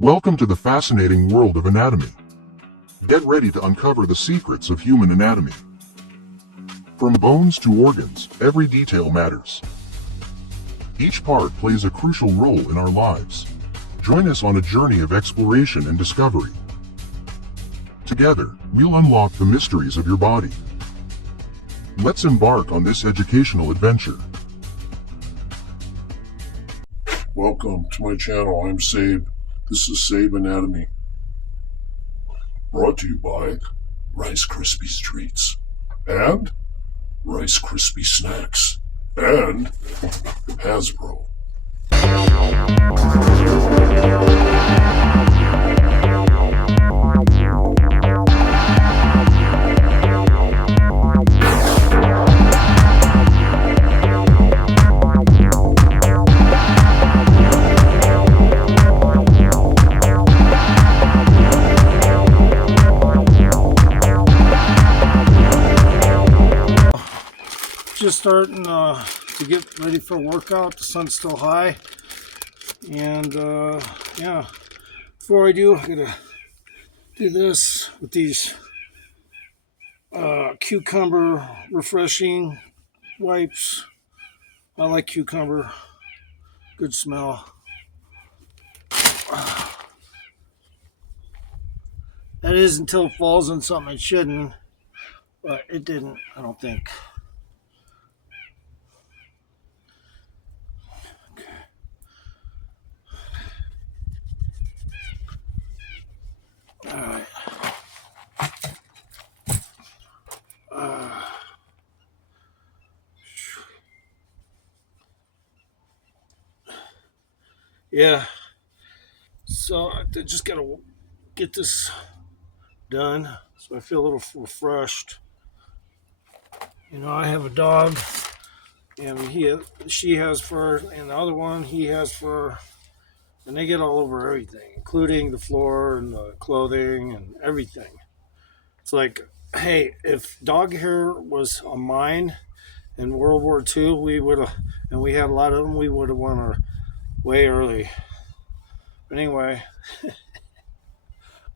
Welcome to the fascinating world of anatomy. Get ready to uncover the secrets of human anatomy. From bones to organs, every detail matters. Each part plays a crucial role in our lives. Join us on a journey of exploration and discovery. Together, we'll unlock the mysteries of your body. Let's embark on this educational adventure. Welcome to my channel. I'm Sabe. This is Sabe Anatomy. Brought to you by Rice Krispies Treats and Rice Krispie Snacks and Hasbro. Just starting to get ready for a workout. The sun's still high, and yeah, before I do, I'm gonna do this with these cucumber refreshing wipes. I like cucumber, good smell. That is until it falls on something it shouldn't, but it didn't, I don't think. All right. Yeah. So I just gotta get this done, so I feel a little refreshed. You know, I have a dog, and she has fur, and the other one he has fur, and they get all over everything, including the floor and the clothing and everything. It's like, hey, if dog hair was a mine in World War II, we would have, and we had a lot of them, we would have won our way early. But anyway, I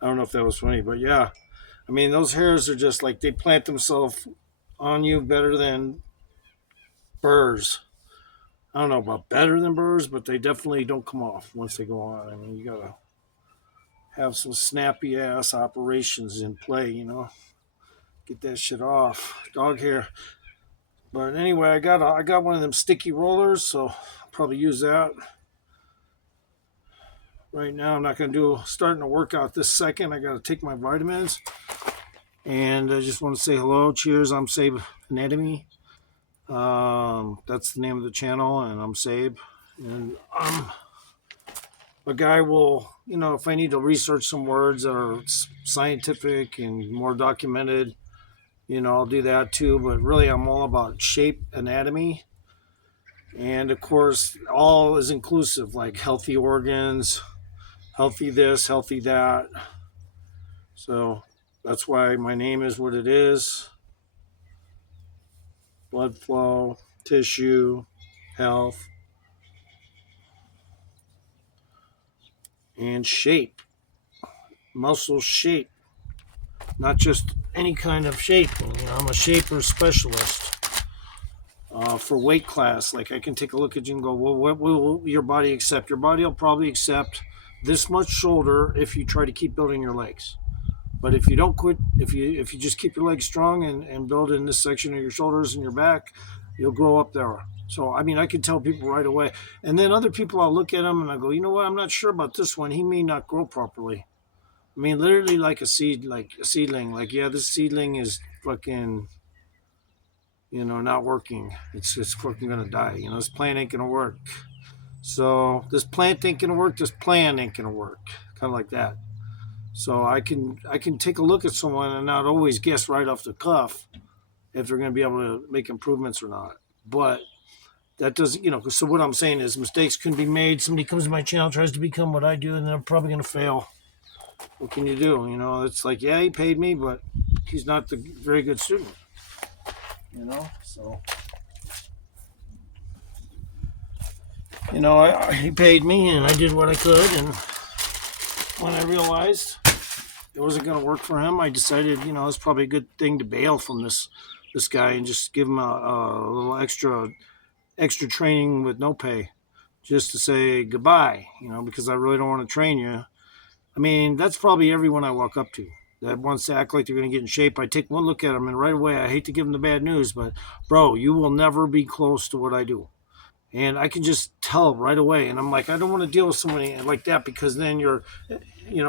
don't know if that was funny, but yeah, I mean, those hairs are just like, they plant themselves on you better than burrs. I don't know about better than burrs, but they definitely don't come off once they go on. I mean, you gotta have some snappy ass operations in play, you know, get that shit off. Dog hair. But anyway, I got one of them sticky rollers, so I'll probably use that. Right now, I'm not gonna starting to work out this second. I gotta take my vitamins, and I just want to say hello, cheers. I'm Sabe Anatomy. That's the name of the channel, and I'm Sabe. And a guy will, you know, if I need to research some words that are scientific and more documented, you know, I'll do that too. But really, I'm all about shape anatomy. And of course, all is inclusive, like healthy organs, healthy this, healthy that. So that's why my name is what it is. Blood flow, tissue, health, and shape. Muscle shape. Not just any kind of shape. You know, I'm a shaper specialist. For weight class, like I can take a look at you and go, well, what will your body accept? Your body will probably accept this much shoulder if you try to keep building your legs. But if you don't quit, if you just keep your legs strong and build in this section of your shoulders and your back, you'll grow up there. So, I mean, I can tell people right away. And then other people, I'll look at them and I go, you know what? I'm not sure about this one. He may not grow properly. I mean, literally like a seedling. Like, yeah, this seedling is fucking, you know, not working. It's fucking gonna die. You know, this plant ain't gonna work. So this plant ain't gonna work. This plan ain't gonna work. Kind of like that. So I can take a look at someone and not always guess right off the cuff if they're going to be able to make improvements or not. But that doesn't, you know, so what I'm saying is mistakes can be made. Somebody comes to my channel, tries to become what I do, and they're probably going to fail. What can you do? You know, it's like, yeah, he paid me, but he's not the very good student. You know, so, you know, he paid me and I did what I could, and when I realized it wasn't going to work for him, I decided, it's probably a good thing to bail from this guy and just give him a little extra training with no pay, just to say goodbye. Because I really don't want to train you. I mean, that's probably everyone I walk up to that wants to act like they're going to get in shape. I take one look at them, and right away, I hate to give them the bad news, but bro, you will never be close to what I do. And I can just tell right away. And I'm like, I don't want to deal with somebody like that, because then you're,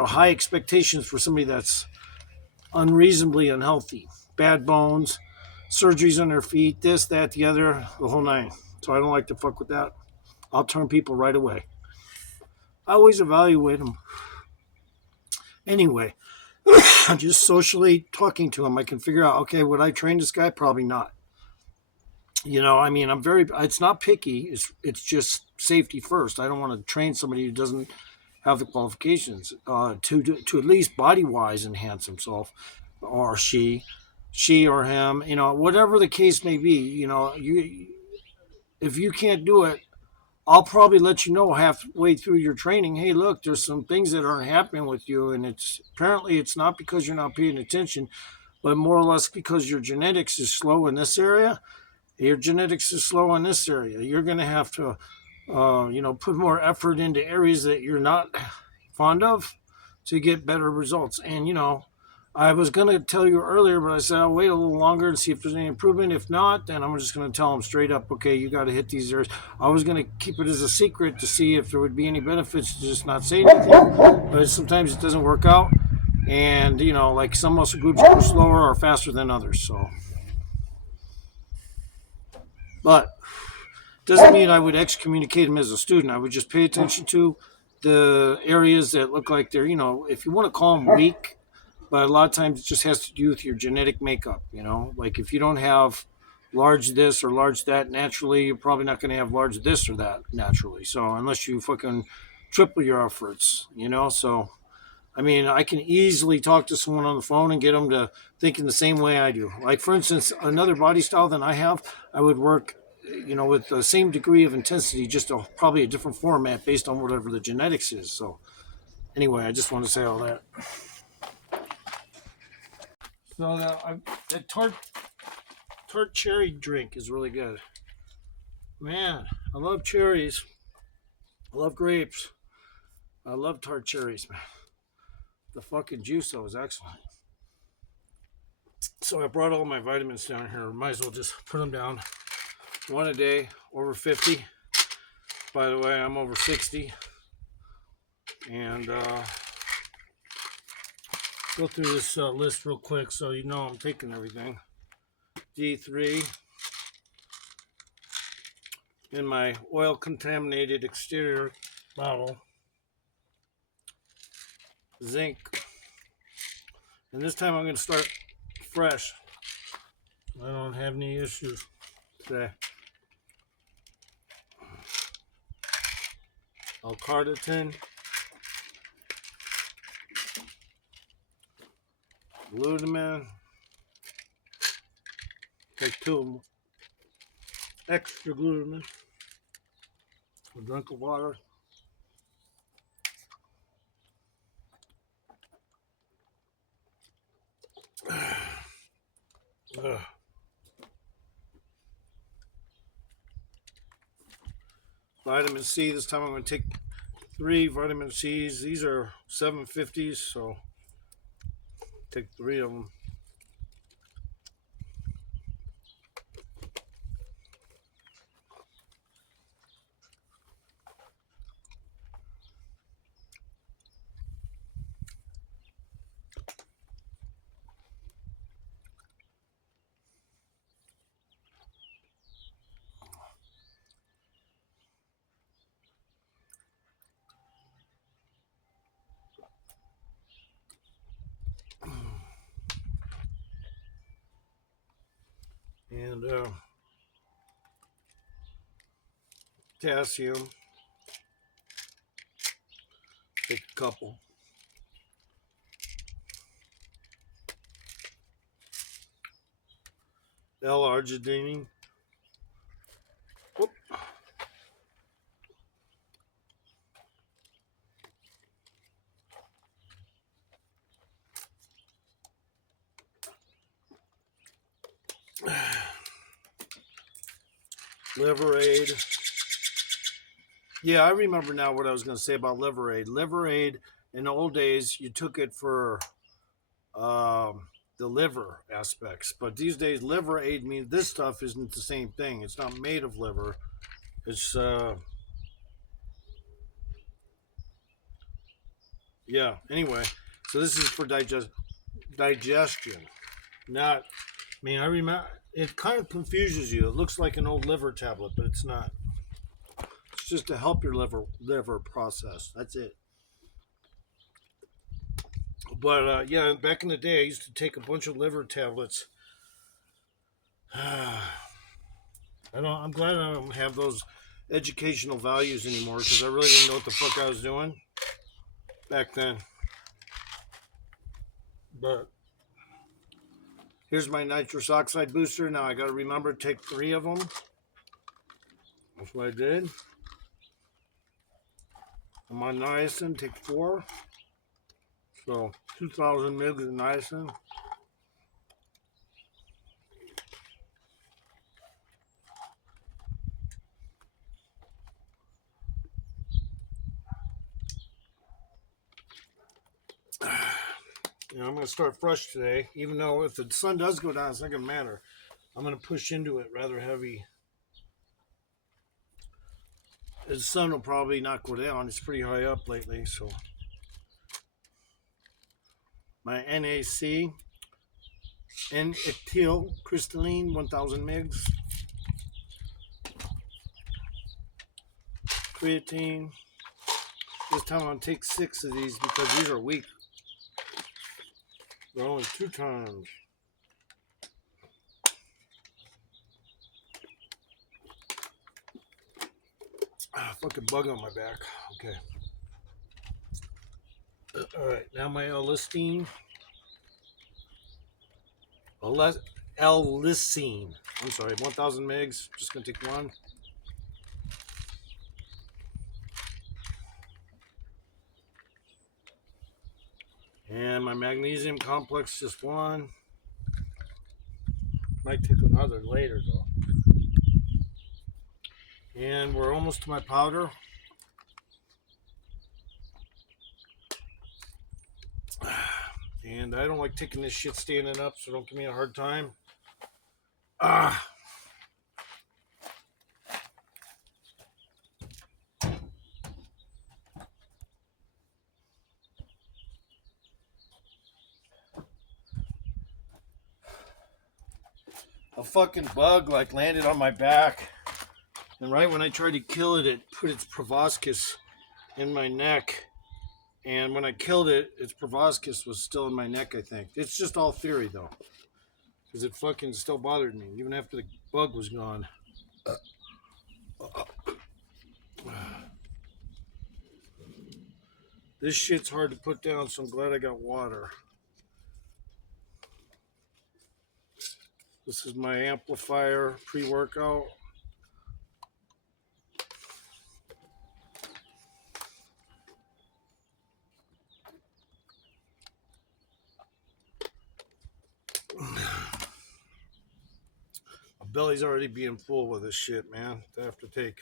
high expectations for somebody that's unreasonably unhealthy, bad bones, surgeries on their feet, this, that, the other, the whole nine. So I don't like to fuck with that. I'll turn people right away. I always evaluate them. Anyway, just socially talking to him, I can figure out, okay, would I train this guy? Probably not. I mean, it's not picky. It's just safety first. I don't want to train somebody who doesn't have the qualifications to at least body wise enhance himself, or she or him. Whatever the case may be. If you can't do it, I'll probably let you know halfway through your training. Hey, look, there's some things that aren't happening with you, and it's not because you're not paying attention, but more or less because your genetics is slow in this area. Your genetics is slow in this area. You're going to have to, put more effort into areas that you're not fond of to get better results. And, I was going to tell you earlier, but I said I'll wait a little longer and see if there's any improvement. If not, then I'm just going to tell them straight up, okay, you got to hit these areas. I was going to keep it as a secret to see if there would be any benefits to just not say anything. But sometimes it doesn't work out. And, like some muscle groups go slower or faster than others. So, but doesn't mean I would excommunicate him as a student. I would just pay attention to the areas that look like they're, if you want to call them weak, but a lot of times it just has to do with your genetic makeup. Like if you don't have large this or large that naturally, you're probably not going to have large this or that naturally. So unless you fucking triple your efforts, so I mean, I can easily talk to someone on the phone and get them to think in the same way I do. Like, for instance, another body style than I have, I would work, with the same degree of intensity, just probably a different format based on whatever the genetics is. So, anyway, I just want to say all that. So, that tart cherry drink is really good. Man, I love cherries. I love grapes. I love tart cherries, man. The fucking juice, though, is excellent. So I brought all my vitamins down here. Might as well just put them down. One a day, over 50. By the way, I'm over 60. And go through this list real quick so you know I'm taking everything. D3 in my oil contaminated exterior bottle. Zinc. And this time I'm going to start fresh. I don't have any issues today. L-carnitine, glutamine, take two of them, extra glutamine, a drink of water. Vitamin C, this time I'm going to take 3 vitamin C's. These are 750s, so take 3 of them. And potassium, take a couple. L-arginine. Whoop. Liver Aid. Yeah, I remember now what I was going to say about Liver Aid. Liver Aid, in the old days, you took it for the liver aspects. But these days, Liver Aid means this stuff isn't the same thing. It's not made of liver. It's, yeah, anyway. So this is for digestion. Not, I mean, I remember, it kind of confuses you. It looks like an old liver tablet, but it's not. It's just to help your liver process. That's it. But yeah, back in the day, I used to take a bunch of liver tablets. I'm glad I don't have those educational values anymore because I really didn't know what the fuck I was doing back then. But here's my nitrous oxide booster. Now I got to remember to take 3 of them. That's what I did. I'm on niacin, take 4. So 2,000 mg of niacin. I'm going to start fresh today, even though if the sun does go down, it's not going to matter. I'm going to push into it rather heavy. The sun will probably not go down. It's pretty high up lately, so. My NAC, N-ethyl crystalline, 1,000 mg. Creatine. This time I'm going to take 6 of these because these are weak. They're only 2 times. Fucking bug on my back. Okay. Alright, now my L-lysine. L-lysine. I'm sorry, 1,000 mg. Just going to take 1. And my magnesium complex, just 1. Might take another later though. And we're almost to my powder. And I don't like taking this shit standing up, so don't give me a hard time. A fucking bug like landed on my back, and right when I tried to kill it, it put its proboscis in my neck. And when I killed it, its proboscis was still in my neck, I think. It's just all theory though, because it fucking still bothered me even after the bug was gone. This shit's hard to put down, so I'm glad I got water. This is my amplifier pre-workout. My belly's already being full with this shit, man. I have to take.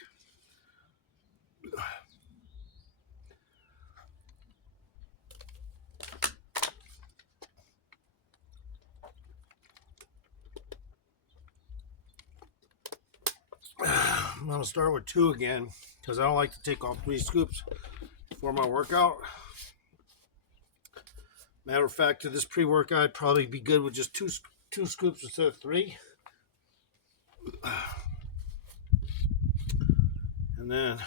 I'm going to start with 2 again because I don't like to take all 3 scoops before my workout. Matter of fact, to this pre-workout, I'd probably be good with just two scoops instead of 3. And then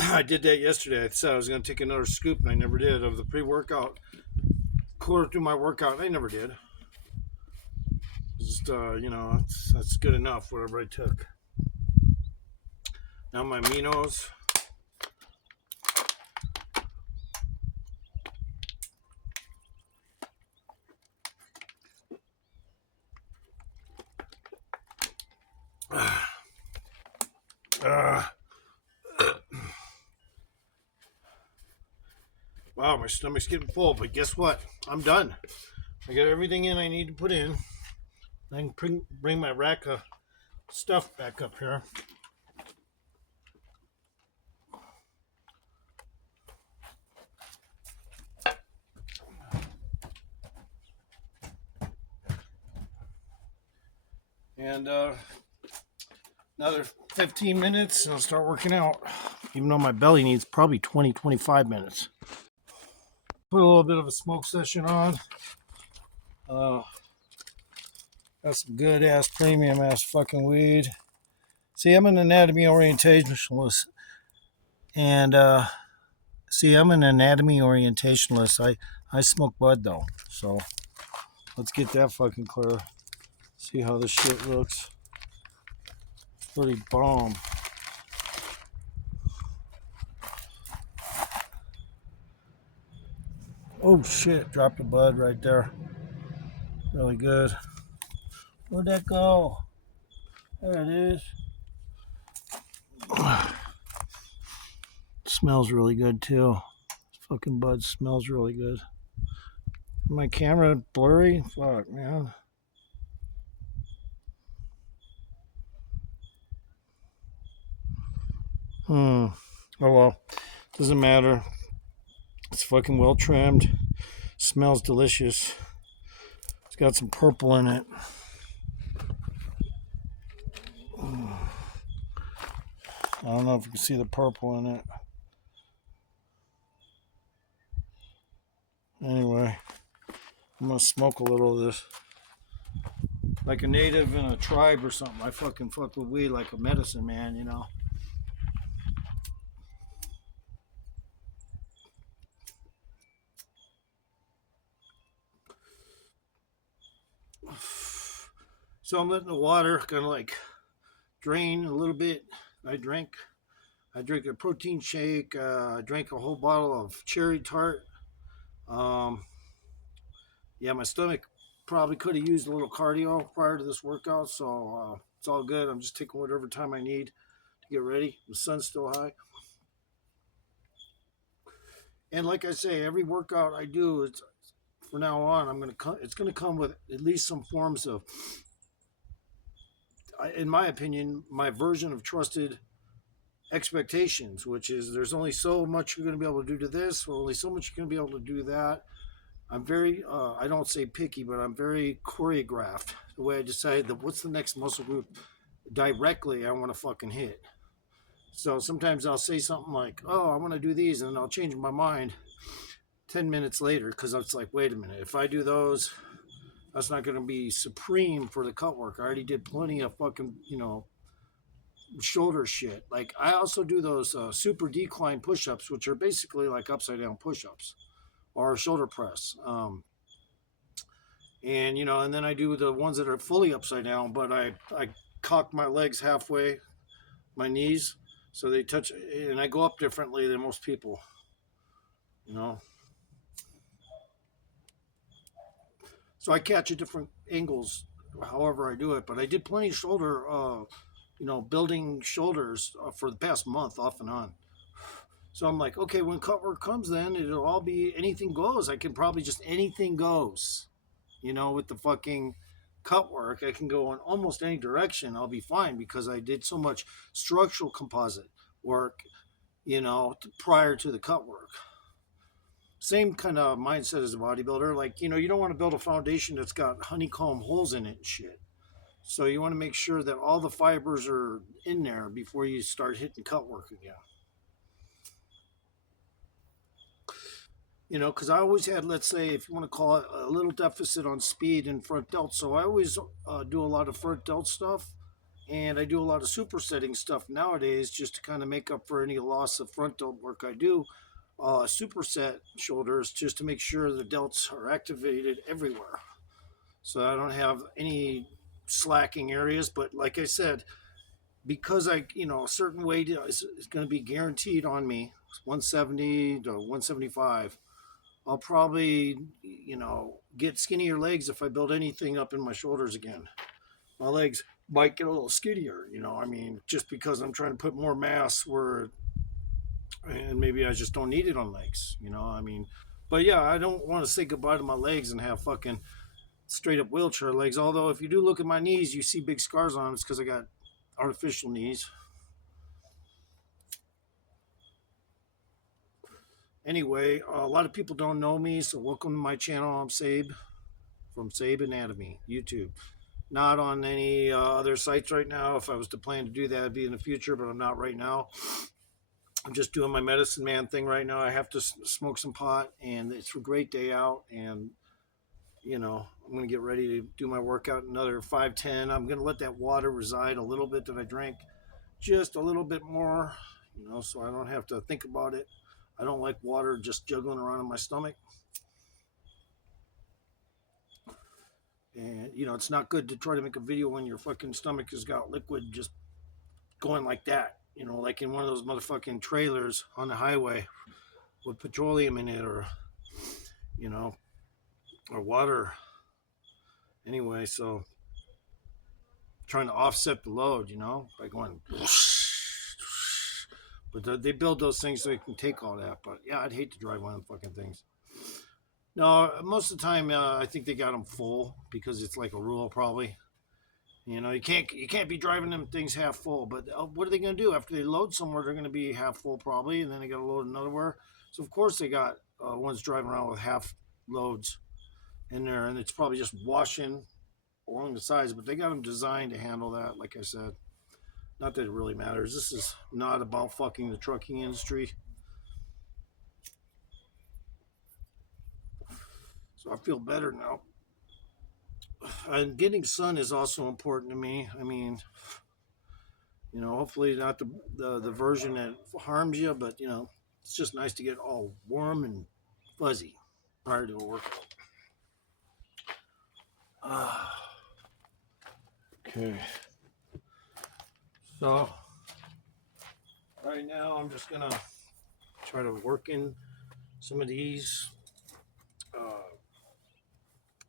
I did that yesterday. I said I was going to take another scoop, and I never did, of the pre-workout. Quarter through my workout, I never did. Just, that's good enough, whatever I took. Now my aminos. Wow, my stomach's getting full, but guess what? I'm done. I got everything in I need to put in. I can bring my rack of stuff back up here. And another 15 minutes and I'll start working out. Even though my belly needs probably 20, 25 minutes. Put a little bit of a smoke session on. Got some good ass premium ass fucking weed. See, I'm an anatomy orientationalist. And I smoke bud though. So let's get that fucking clear. See how this shit looks. It's pretty bomb. Oh shit, dropped a bud right there. Really good. Where'd that go? There it is. Smells really good too. This fucking bud smells really good. My camera blurry? Fuck, man. Oh well. Doesn't matter. It's fucking well trimmed. Smells delicious. It's got some purple in it. I don't know if you can see the purple in it. Anyway, I'm gonna smoke a little of this. Like a native in a tribe or something. I fucking fuck with weed like a medicine man, you know. So I'm letting the water kind of like drain a little bit. I drink a protein shake. I drank a whole bottle of cherry tart. Yeah, my stomach probably could have used a little cardio prior to this workout, so it's all good. I'm just taking whatever time I need to get ready. The sun's still high. And like I say, every workout I do, it's from now on, it's gonna come with at least some forms of, in my opinion, my version of trusted expectations, which is there's only so much you're going to be able to do to this, or only so much you're going to be able to do that. I'm very, I don't say picky, but I'm very choreographed. The way I decide that what's the next muscle group directly I want to fucking hit. So sometimes I'll say something like, oh, I want to do these, and then I'll change my mind 10 minutes later because it's like, wait a minute, if I do those, that's not going to be supreme for the cut work. I already did plenty of fucking, shoulder shit. Like I also do those super decline push-ups, which are basically like upside down push-ups or shoulder press. And then I do the ones that are fully upside down, but I cock my legs halfway, my knees, so they touch, and I go up differently than most people. So I catch at different angles, however I do it. But I did plenty of shoulder, building shoulders for the past month off and on. So I'm like, okay, when cut work comes, then it'll all be anything goes. I can probably just anything goes, with the fucking cut work. I can go in almost any direction. I'll be fine because I did so much structural composite work, prior to the cut work. Same kind of mindset as a bodybuilder. Like, you don't want to build a foundation that's got honeycomb holes in it and shit. So you want to make sure that all the fibers are in there before you start hitting cut work again. Because I always had, let's say, if you want to call it, a little deficit on speed and front delt. So I always do a lot of front delt stuff, and I do a lot of supersetting stuff nowadays just to kind of make up for any loss of front delt work I do. Superset shoulders just to make sure the delts are activated everywhere. So I don't have any slacking areas. But like I said, because a certain weight is going to be guaranteed on me, 170 to 175, I'll probably, get skinnier legs if I build anything up in my shoulders again. My legs might get a little skinnier, just because I'm trying to put more mass and maybe I just don't need it on legs, But yeah, I don't want to say goodbye to my legs and have fucking straight up wheelchair legs. Although if you do look at my knees, you see big scars on them. It's because I got artificial knees. Anyway, a lot of people don't know me, so welcome to my channel. I'm Sabe from Sabe Anatomy, YouTube. Not on any other sites right now. If I was to plan to do that, it'd be in the future, but I'm not right now. I'm just doing my medicine man thing right now. I have to smoke some pot, and it's a great day out, and you know, I'm going to get ready to do my workout, another 5-10. I'm going to let that water reside a little bit that I drank, just a little bit more, you know, so I don't have to think about it. I don't like water just juggling around in my stomach. And, you know, it's not good to try to make a video when your fucking stomach has got liquid just going like that. You know, like in one of those motherfucking trailers on the highway with petroleum in it, or, you know, or water. Anyway, so trying to offset the load, you know, by going but they build those things so they can take all that. But yeah, I'd hate to drive one of them fucking things. No, most of the time I think they got them full because it's like a rule probably. You know, you can't be driving them things half full. But what are they going to do after they load somewhere? They're going to be half full probably, and then they got to load another. So of course they got ones driving around with half loads in there, and it's probably just washing along the sides. But they got them designed to handle that. Like I said, not that it really matters. This is not about fucking the trucking industry. So I feel better now. And getting sun is also important to me. I mean, you know, hopefully not the version that harms you, but you know, it's just nice to get all warm and fuzzy prior to a workout. Okay. So right now I'm just gonna try to work in some of these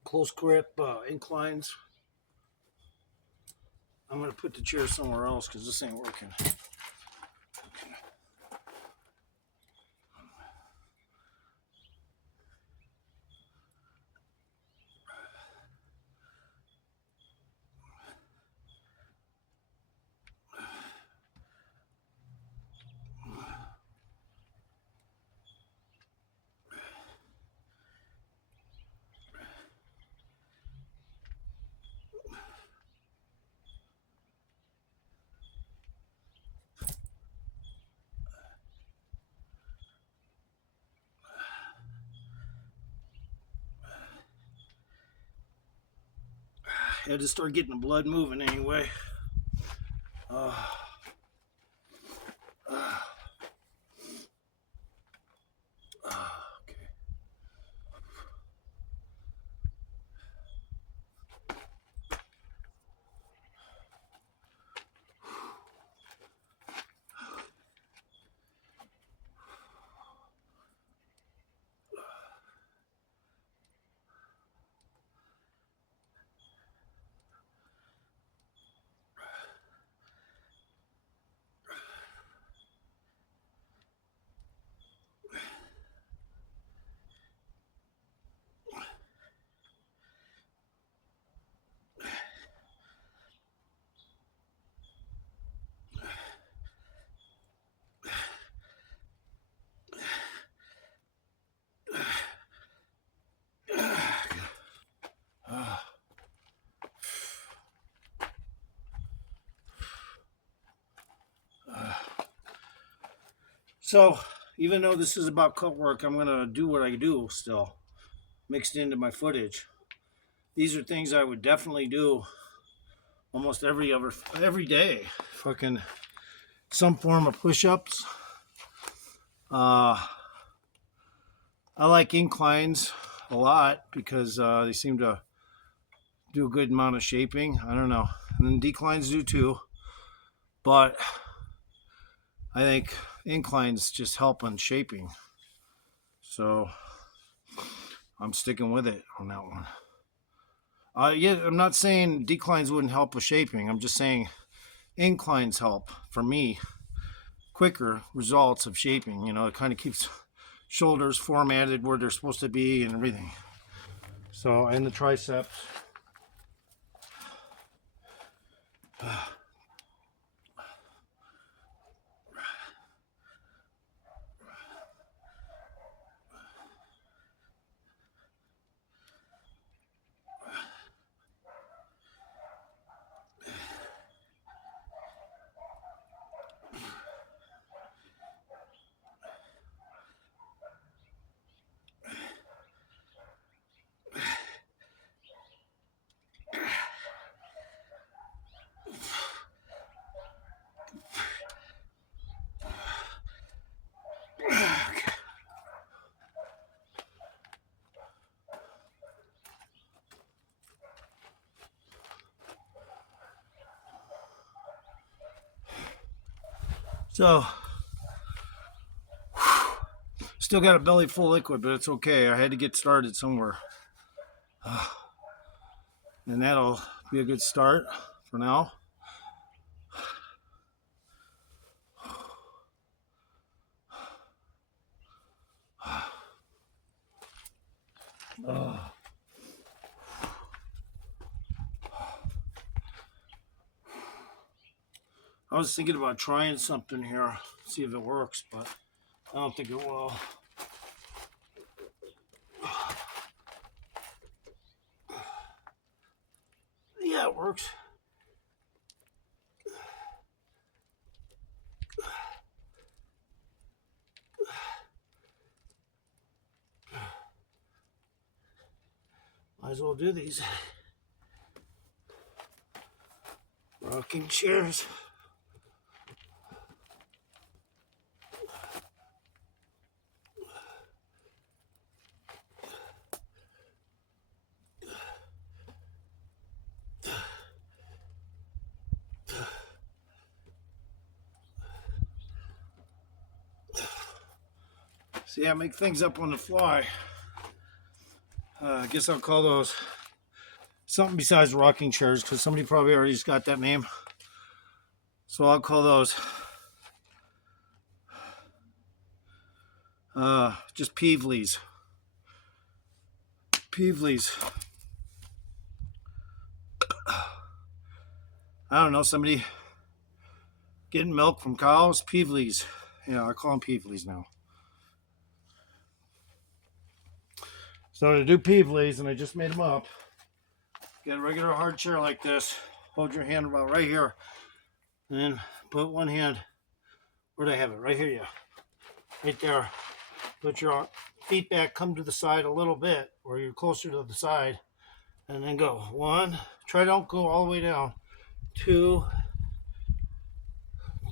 close grip inclines. I'm going to put the chair somewhere else because this ain't working. I had to start getting the blood moving anyway. Okay. So, even though this is about cut work, I'm going to do what I do still, mixed into my footage. These are things I would definitely do almost every day. Fucking some form of push-ups. I like inclines a lot because they seem to do a good amount of shaping. I don't know. And then declines do too. But I think inclines just help on shaping. So I'm sticking with it on that one. Yeah, I'm not saying declines wouldn't help with shaping. I'm just saying inclines help for me. Quicker results of shaping. You know, it kind of keeps shoulders formatted where they're supposed to be and everything. So, and the triceps. So, still got a belly full of liquid, but it's okay. I had to get started somewhere. And that'll be a good start for now. I was thinking about trying something here, see if it works, but I don't think it will. Yeah, it works. Might as well do these rocking chairs. See, I make things up on the fly. I guess I'll call those something besides rocking chairs because somebody probably already got that name. So I'll call those just Peevleys. Peevleys. I don't know, somebody getting milk from cows? Peevleys. Yeah, I call them Peevleys now. So to do Peevleys, and I just made them up, get a regular hard chair like this. Hold your hand about right here. And then put one hand, where'd I have it? Right here, yeah. Right there. Put your feet back, come to the side a little bit, or you're closer to the side. And then go. 1, try don't go all the way down. 2,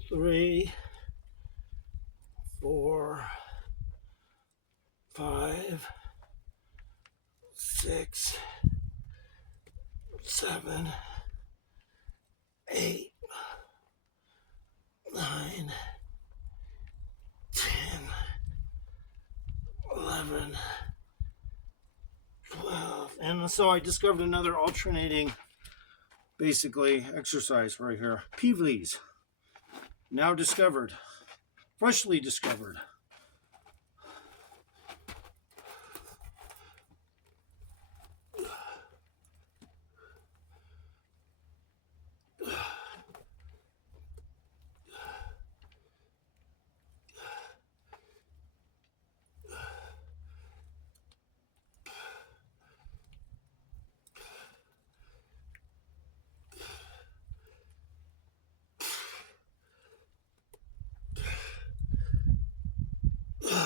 3, 4, 5, 6, 7, 8, 9, 10, 11, 12. And so I discovered another alternating, basically, exercise right here. Peevleys. Now discovered. Freshly discovered.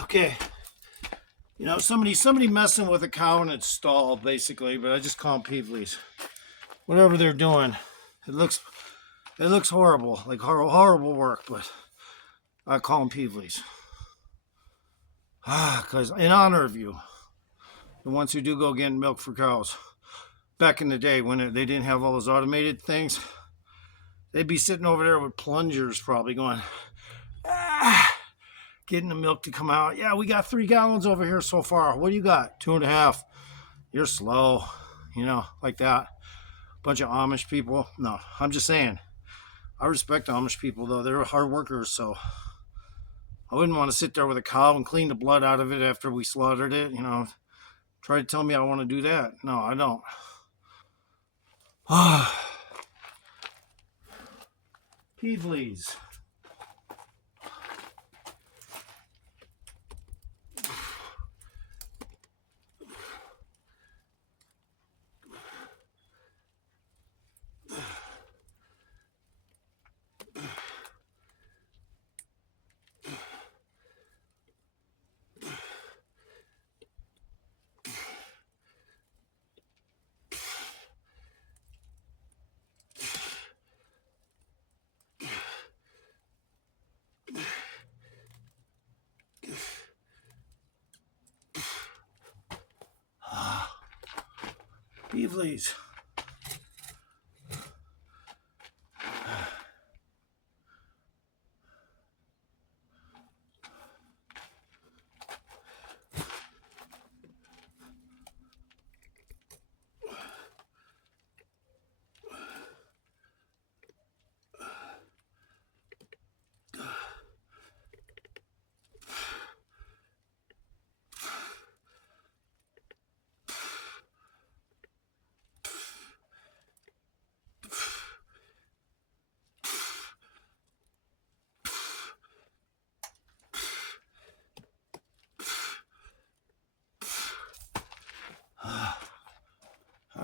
Okay. You know, somebody messing with a cow in its stall, basically, but I just call them Peevleys. Whatever they're doing, it looks horrible, like horrible work, but I call them Peevleys. Because in honor of you, the ones who do go get milk for cows. Back in the day when they didn't have all those automated things, they'd be sitting over there with plungers probably going, getting the milk to come out. Yeah, we got 3 gallons over here so far. What do you got? 2.5. You're slow, you know, like that. Bunch of Amish people. No, I'm just saying. I respect Amish people, though. They're hard workers, so I wouldn't want to sit there with a cow and clean the blood out of it after we slaughtered it, you know. Try to tell me I want to do that. No, I don't. Peevleys. Peevleys.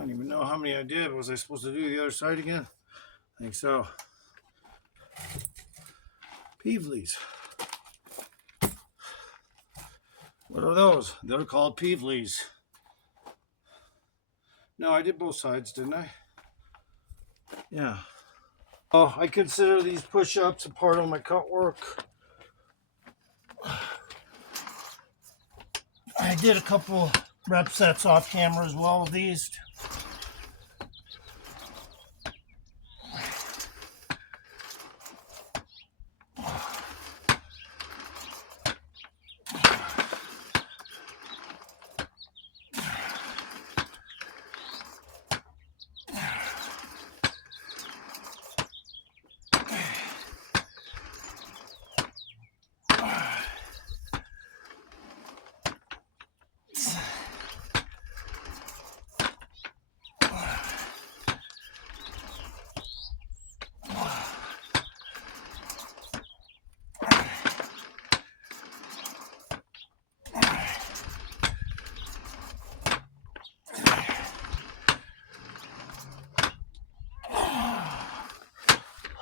don't even know how many I did. Was I supposed to do the other side again? I think so. Peevleys. What are those? They're called Peevleys. No, I did both sides, didn't I? Yeah. Oh, I consider these push-ups a part of my cut work. I did a couple rep sets off camera as well with these.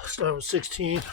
Start with 16.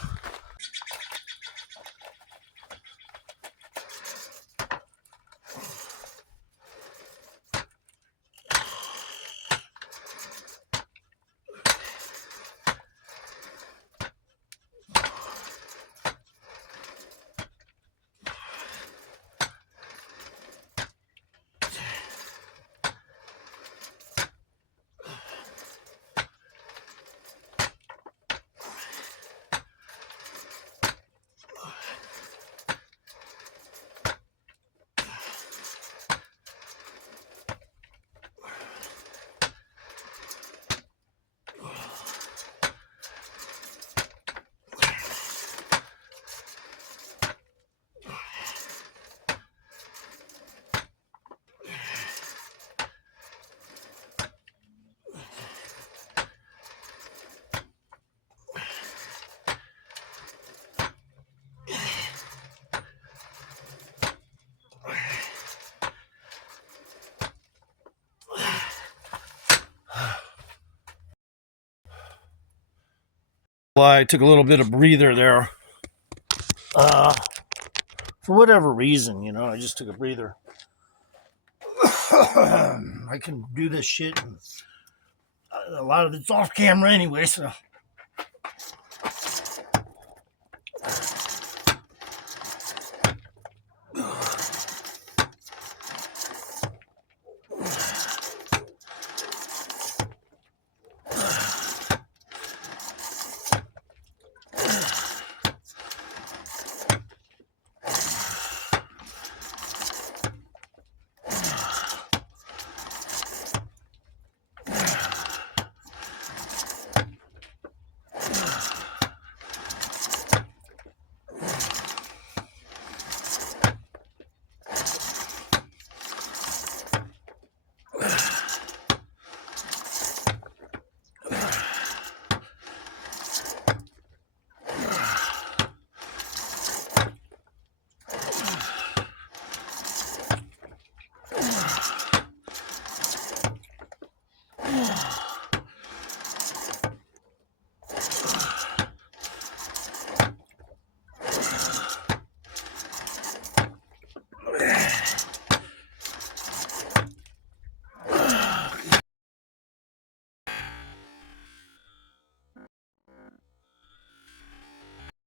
Well, I took a little bit of breather there. For whatever reason, I just took a breather. I can do this shit. And a lot of it's off camera anyway, so